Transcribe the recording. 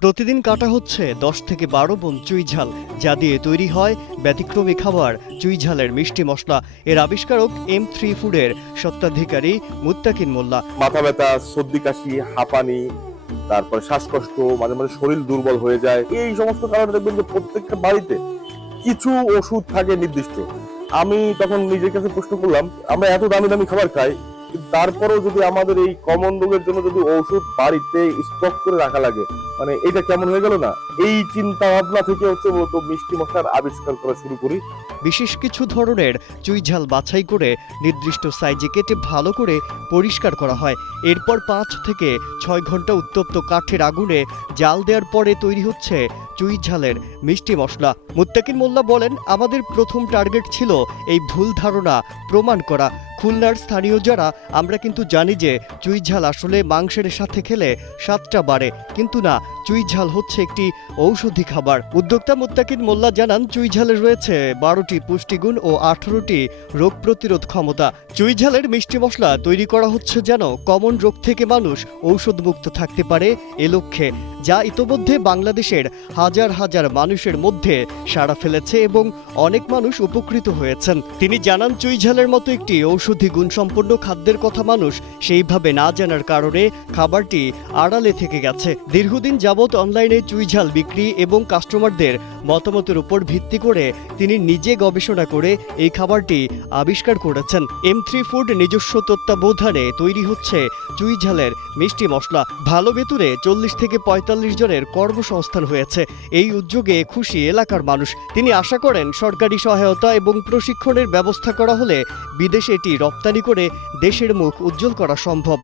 প্রতিদিন কাটা হচ্ছে 10 থেকে 12 মণ চুই ঝাল, যা দিয়ে তৈরি হয় ব্যতিক্রমী খাবার চুই ঝালের মিষ্টি মশলা। এর আবিষ্কারক M3 ফুডের স্বত্বাধিকারী মুত্তাকিন মোল্লা। মাথা ব্যথা, সর্দি কাশি, হাঁপানি, তারপর শ্বাসকষ্ট, মাঝে মাঝে শরীর দুর্বল হয়ে যায়, এই সমস্ত কারণে দেখবেন যে প্রত্যেকটা বাড়িতে কিছু ওষুধ থাকে নির্দিষ্ট। আমি তখন নিজের কাছে প্রশ্ন করলাম, আমরা এত দামি দামি খাবার খাই, কিন্তু তারপরেও যদি আমাদের এই কমন রোগের জন্য যদি ওষুধ বাড়িতে স্টক করে রাখা লাগে, মানে এটা কেমন হয়ে গেল না? এই চিন্তা ভাবনা থেকে হচ্ছে মূলত মিষ্টি মশলার আবিষ্কার করা শুরু করি। বিশেষ কিছু ধরনের চুই ঝাল বাছাই করে নির্দিষ্ট সাইজে কেটে ভালো করে পরিষ্কার করা হয়। এরপর 5 থেকে 6 ঘন্টা উত্তপ্ত কাঠের আগুনে জাল দেওয়ার পরে তৈরি হচ্ছে চুই ঝালের মিষ্টি মশলা। মুত্তাকিন মোল্লা বলেন, আমাদের প্রথম টার্গেট ছিল এই ভুল ধারণা প্রমাণ করা। খুলনার স্থানীয় যারা, আমরা কিন্তু জানি যে চুই ঝাল আসলে মাংসের সাথে খেলে স্বাদটা বাড়ে, কিন্তু না, চুই ঝাল হচ্ছে একটি ঔষধি খাবার। উদ্যোক্তা মুত্তাকিন মোল্লা জানান, চুই ঝালের রয়েছে 12টি পুষ্টিগুণ ও 18টি রোগ প্রতিরোধ ক্ষমতা। চুই ঝালের মিষ্টি মশলা তৈরি করা হচ্ছে যেন কমন রোগ থেকে মানুষ ঔষধমুক্ত থাকতে পারে এ লক্ষ্যে, যা ইতোমধ্যে বাংলাদেশের হাজার হাজার মানুষের মধ্যে সাড়া ফেলেছে এবং অনেক মানুষ উপকৃত হয়েছেন। তিনি জানান, চুই ঝালের মতো একটি ঔষধি গুণসম্পন্ন খাদ্যের কথা মানুষ সেইভাবে না জানার কারণে খাবারটি আড়ালে থেকে গেছে। দীর্ঘদিন যাবৎ অনলাইনে চুই ঝাল বিক্রি এবং কাস্টমারদের মতামতের উপর ভিত্তি করে তিনি নিজে গবেষণা করে এই খাবারটি আবিষ্কার করেছেন। M3 ফুড নিজস্ব তত্ত্বাবধানে তৈরি হচ্ছে চুই ঝালের মিষ্টি মশলা। ভালো বেতনে 40 থেকে 45 জনের কর্মসংস্থান হয়েছে। এই উদ্যোগে খুশি এলাকার মানুষ। তিনি আশা করেন, সরকারি সহায়তা এবং প্রশিক্ষণের ব্যবস্থা করা হলে বিদেশে এটি রপ্তানি করে দেশের মুখ উজ্জ্বল করা সম্ভব।